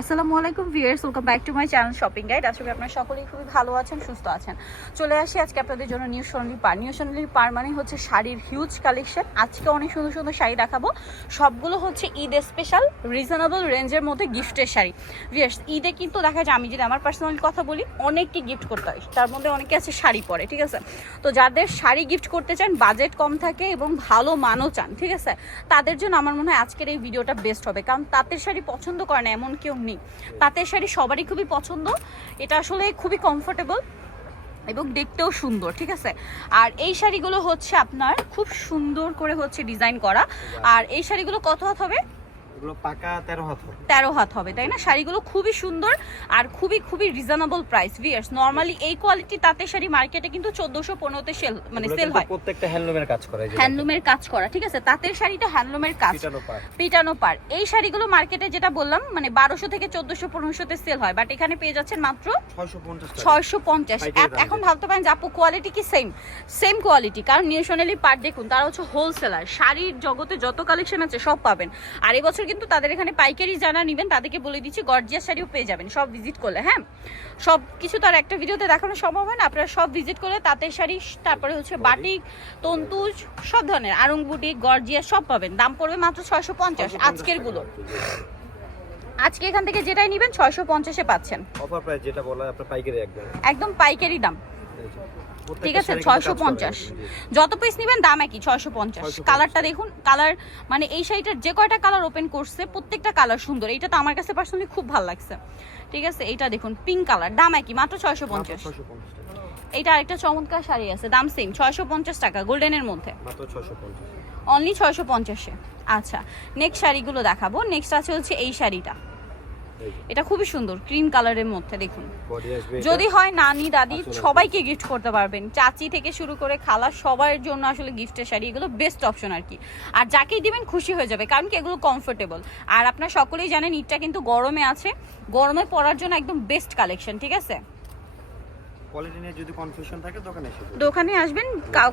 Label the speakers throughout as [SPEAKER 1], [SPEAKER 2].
[SPEAKER 1] আসসালামু আলাইকুম viewers welcome back to my channel shopping guide আশা করি আপনারা সকলেই খুবই ভালো আছেন, সুস্থ আছেন। চলে আসি আজকে আপনাদের জন্য নিউ সোনালি পার নিউ সোনালি পার মানে হচ্ছে শাড়ির হিউজ কালেকশন আজকে অনেক সুন্দর সুন্দর শাড়ি দেখাবো। সবগুলো হচ্ছে ঈদ স্পেশাল রিজনেবল রেঞ্জের মধ্যে গিফটের শাড়ি। ভিউয়ার্স, ঈদে কিন্তু দেখা যায়, আমি যদি আমার পার্সোনালি কথা বলি, অনেককে গিফট করতে হয়। তার মধ্যে অনেকে আছে শাড়ি পরে, ঠিক আছে? তো যাদের শাড়ি গিফট করতে চান বাজেট কম থাকে এবং ভালো মানও চান, ঠিক আছে? তাদের জন্য আমার মনে হয় আজকের এই ভিডিওটা বেস্ট হবে। কারণ তাঁতের শাড়ি পছন্দ করে না, এমন কেউ নেই। তাঁতের শাড়ি সবারই খুবই পছন্দ। এটা আসলে খুবই কমফোর্টেবল এবং দেখতেও সুন্দর, ঠিক আছে? আর এই শাড়িগুলো হচ্ছে আপনার খুব সুন্দর করে হচ্ছে ডিজাইন করা। আর এই শাড়িগুলো কত হাত হবে?
[SPEAKER 2] এগুলো পাকা তেরো হাত হবে।
[SPEAKER 1] তেরো হাত হবে তাই না? শাড়িগুলো খুবই সুন্দর আর খুবই খুবই রিজনেবল প্রাইস ভিয়ার্স নর্মালি এই কোয়ালিটি তাঁতের শাড়ি মার্কেটে কিন্তু চোদ্দোশো পনেরোতে সেল মানে সেল হয়।
[SPEAKER 2] প্রত্যেকটা হ্যান্ডলুমের কাজ করে এই
[SPEAKER 1] হ্যান্ডলুমের কাজ করা ঠিক আছে? তাঁতের শাড়িটা হ্যান্ডলুমের কাজ।
[SPEAKER 2] পিটানো
[SPEAKER 1] পার এই শাড়িগুলো মার্কেটে যেটা বললাম মানে বারোশো থেকে চোদ্দশো পনেরোশোতে সেল হয় বাট এখানে পেয়ে যাচ্ছেন মাত্র
[SPEAKER 2] 650 টাকা।
[SPEAKER 1] ছয়শো পঞ্চাশ।
[SPEAKER 2] পাইকারি দামে।
[SPEAKER 1] এখন ভাবতে পারেন যে আপু কোয়ালিটি কি সেম সেম কোয়ালিটি কারণ নিউশনালি পার দেখুন তারা হচ্ছে হোলসেলার শাড়ির জগতে যত কালেকশন আছে সব পাবেন। আর এবছর কিন্তু তাদের এখানে পাইকারি যারা নেবেন তাদেরকে বলে দিচ্ছি গর্জিয়া শাড়িও পেয়ে যাবেন সব ভিজিট করলে হ্যাঁ? সব কিছু তো আর একটা ভিডিওতে দেখানো সম্ভব হয় না আপনারা সব ভিজিট করে তাঁতের শাড়ি তারপরে হচ্ছে বাটিক তন্তুজ সব ধরনের আরং বুটিক গর্জিয়াস সব পাবেন দাম পড়বে মাত্র ছয়শো পঞ্চাশ
[SPEAKER 2] আজকেরগুলো।
[SPEAKER 1] আজকে এখান থেকে যেটাই নেবেন ছয়শো পঞ্চাশে পাচ্ছেন।
[SPEAKER 2] অফার প্রাইস যেটা বলা আপনার পাইকারি একদম।
[SPEAKER 1] একদম পাইকারি দাম। ঠিক আছে ছয়শো পঞ্চাশ। যত পিস নেবেন দাম একই ছয়শো পঞ্চাশ।
[SPEAKER 2] 650
[SPEAKER 1] কালারটা দেখুন কালার মানে এই শাড়িটার যে কয়টা কালার ওপেন করছে প্রত্যেকটা কালার সুন্দর। এটা তো আমার কাছে পার্সোনালি খুব ভালো লাগছে। ঠিক আছে এইটা দেখুন পিঙ্ক কালার দাম একই মাত্র ছয়শো পঞ্চাশ।
[SPEAKER 2] 650 টাকা।
[SPEAKER 1] এইটা আরেকটা চমৎকার শাড়ি আছে দাম সেম ছয়শো পঞ্চাশ টাকা গোল্ডেনের মধ্যে।
[SPEAKER 2] মাত্র 650
[SPEAKER 1] অনলি ছয়শো পঞ্চাশে। আচ্ছা নেক্সট শাড়িগুলো দেখাবো। নেক্সট আছে হচ্ছে এই শাড়িটা। এটা খুবই সুন্দর ক্রিম কালারের মধ্যে দেখুন। যদি হয় নানি দাদি সবাইকে গিফট করতে পারবেন। চাচি থেকে শুরু করে খালা সবার জন্য আসলে গিফটের শাড়ি এগুলো বেস্ট অপশন আর কি। আর যাকেই দিবেন খুশি হয়ে যাবে কারণ কি এগুলো কমফোর্টেবল আর আপনারা সকলেই জানেন ঈদটা কিন্তু গরমে আছে। গরমে পরার জন্য একদম বেস্ট কালেকশন ঠিক আছে?
[SPEAKER 2] কোয়ালিটি নিয়ে যদি কনফিউশন থাকে দোকানে এসে
[SPEAKER 1] দোকানে আসবেন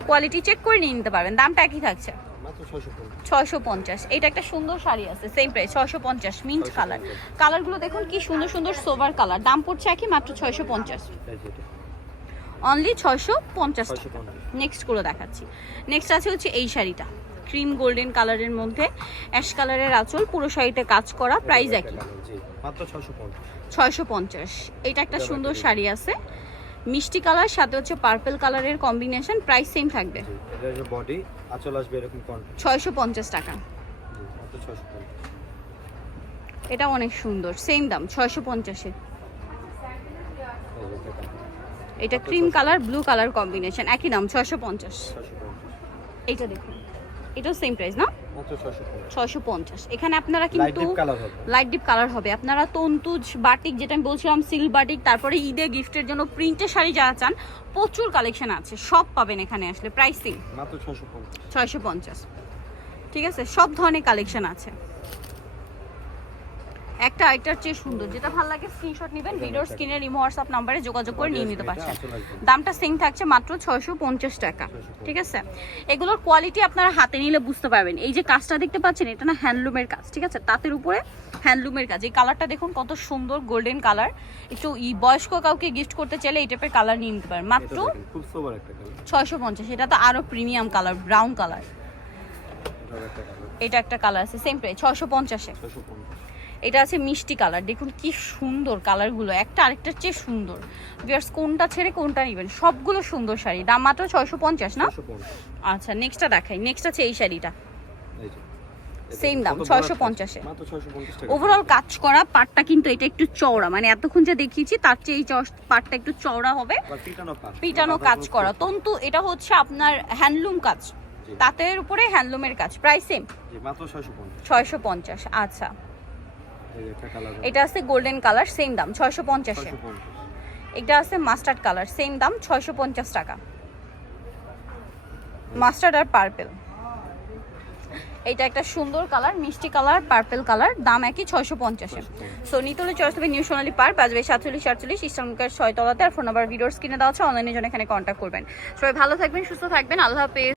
[SPEAKER 1] কোয়ালিটি চেক করে নিয়ে নিতে পারবেন। দামটা একই থাকছে।
[SPEAKER 2] মাত্র 650
[SPEAKER 1] ছয়শো পঞ্চাশ। এটা একটা সুন্দর শাড়ি আছে সেম প্রাইস ছয়শো পঞ্চাশ মিন্ট কালার কালারগুলো দেখুন কি সুন্দর সুন্দর সোভার কালার দাম পড়ছে একই মাত্র ছয়শো পঞ্চাশ।
[SPEAKER 2] এই
[SPEAKER 1] অনলি ছয়শো পঞ্চাশ টাকা।
[SPEAKER 2] 650
[SPEAKER 1] নেক্সটগুলো দেখাচ্ছি। নেক্সট আছে হচ্ছে এই শাড়িটা। ক্রিম গোল্ডেন কালারের মধ্যে অ্যাশ কালারের আঁচল পুরো শাড়িতে কাজ করা প্রাইস একই।
[SPEAKER 2] জি। মাত্র 650
[SPEAKER 1] ছয়শো পঞ্চাশ। এটা একটা সুন্দর শাড়ি আছে। মিষ্টি কালার সাথে হচ্ছে পার্পল কালারের কম্বিনেশন প্রাইস সেম থাকবে।
[SPEAKER 2] এটা বডি আঁচল আসবে এরকম কন্ট্রাস্ট
[SPEAKER 1] ছয়শো পঞ্চাশ টাকা।
[SPEAKER 2] জি 650
[SPEAKER 1] এটা অনেক সুন্দর সেম দাম ছয়শো পঞ্চাশে।
[SPEAKER 2] এই যে দেখেন
[SPEAKER 1] এটা cream colour blue colour combination একই দাম ছয়শো পঞ্চাশ।
[SPEAKER 2] 650
[SPEAKER 1] এইটা দেখুন। এটাও সেম প্রাইস না?
[SPEAKER 2] 650
[SPEAKER 1] ছয়শো পঞ্চাশ। এখানে আপনারা কিন্তু লাইট ডিপ কালার হবে। আপনারা তন্তুজ বাটিক যেটা আমি বলছিলাম সিল্ক বাটিক তারপরে ঈদে গিফটের জন্য প্রিন্টের শাড়ি যা চান প্রচুর কালেকশন আছে। সব পাবেন এখানে আসলে। প্রাইসিং
[SPEAKER 2] মাত্র 650
[SPEAKER 1] ছয়শো পঞ্চাশ। ঠিক আছে? সব ধরনের কালেকশন আছে। একটা আরেকটার চেয়ে সুন্দর। যেটা ভালো লাগে স্ক্রিনশট নেবেন ভিডিওর স্ক্রিনে রিমো হোয়াটসঅ্যাপ নাম্বারে যোগাযোগ করে নিয়ে নিতে পারছেন। দামটা সেম থাকছে মাত্র ছয়শো পঞ্চাশ টাকা। ঠিক আছে? এগুলোর কোয়ালিটি আপনারা হাতে নিলে বুঝতে পারবেন। এই যে কাজটা দেখতে পাচ্ছেন এটা না হ্যান্ডলুমের কাজ ঠিক আছে? তাঁতের উপরে হ্যান্ডলুমের কাজ। এই কালারটা দেখুন কত সুন্দর গোল্ডেন কালার একটু বয়স্ক কাউকে গিফট করতে চাইলে এই টাইপের কালার নিয়ে নিতে পারেন। মাত্র ছয়শো পঞ্চাশ। এটা তো আরও প্রিমিয়াম কালার ব্রাউন কালার এটা একটা কালার আছে সেম প্রাইস ছয়শো পঞ্চাশে।
[SPEAKER 2] 650
[SPEAKER 1] এটা আছে মিষ্টি কালার। দেখুন কি সুন্দর কালারগুলো। একটা আরেকটার চেয়ে সুন্দর। ভিয়ার্স কোনটা ছেড়ে কোনটা নেবেন? সবগুলো সুন্দর শাড়ি। দাম মাত্র ছয়শো পঞ্চাশ না? আচ্ছা নেক্সটটা দেখাই। নেক্সট আছে এই শাড়িটা। Same দাম,
[SPEAKER 2] কত
[SPEAKER 1] 650 এ।
[SPEAKER 2] মাত্র 650 টাকা।
[SPEAKER 1] ওভারঅল কাজ করা পাটটা কিন্তু এটা একটু চওড়া। মানে এতক্ষণ যে দেখিয়েছি তার চেয়ে এই পাটটা একটু চওড়া হবে।
[SPEAKER 2] পিটানো কাজ।
[SPEAKER 1] করা। তন্তু এটা হচ্ছে আপনার হ্যান্ডলুম কাজ। তাঁতের উপরে হ্যান্ডলুমের কাজ। প্রাইস সেম
[SPEAKER 2] জি মাত্র 650
[SPEAKER 1] ছয়শো পঞ্চাশ আচ্ছা
[SPEAKER 2] এই যে একটা কালার
[SPEAKER 1] এটা আছে গোল্ডেন কালার সেম দাম ছয়শো পঞ্চাশে এটা আছে মাস্টার্ড কালার সেম দাম ছয়শো পঞ্চাশ টাকা। মাস্টার্ড আর পার্পেল এটা একটা সুন্দর কালার মিষ্টি কালার পার্পেল কালার দাম একই ছয়শো পঞ্চাশে সো নিতলে চয়েস হবে নিউ সোনালী পার্ক বাজবে সাতচল্লিশ সাতচল্লিশ ইসলামকার ছয়তলাতে। আর ফোন নাম্বার ভিডিওর স্ক্রিনে দেওয়া আছে অনলাইনে জন্য এখানে কন্ট্যাক্ট করবেন। সবাই ভালো থাকবেন সুস্থ থাকবেন আল্লাহ হাফেজ।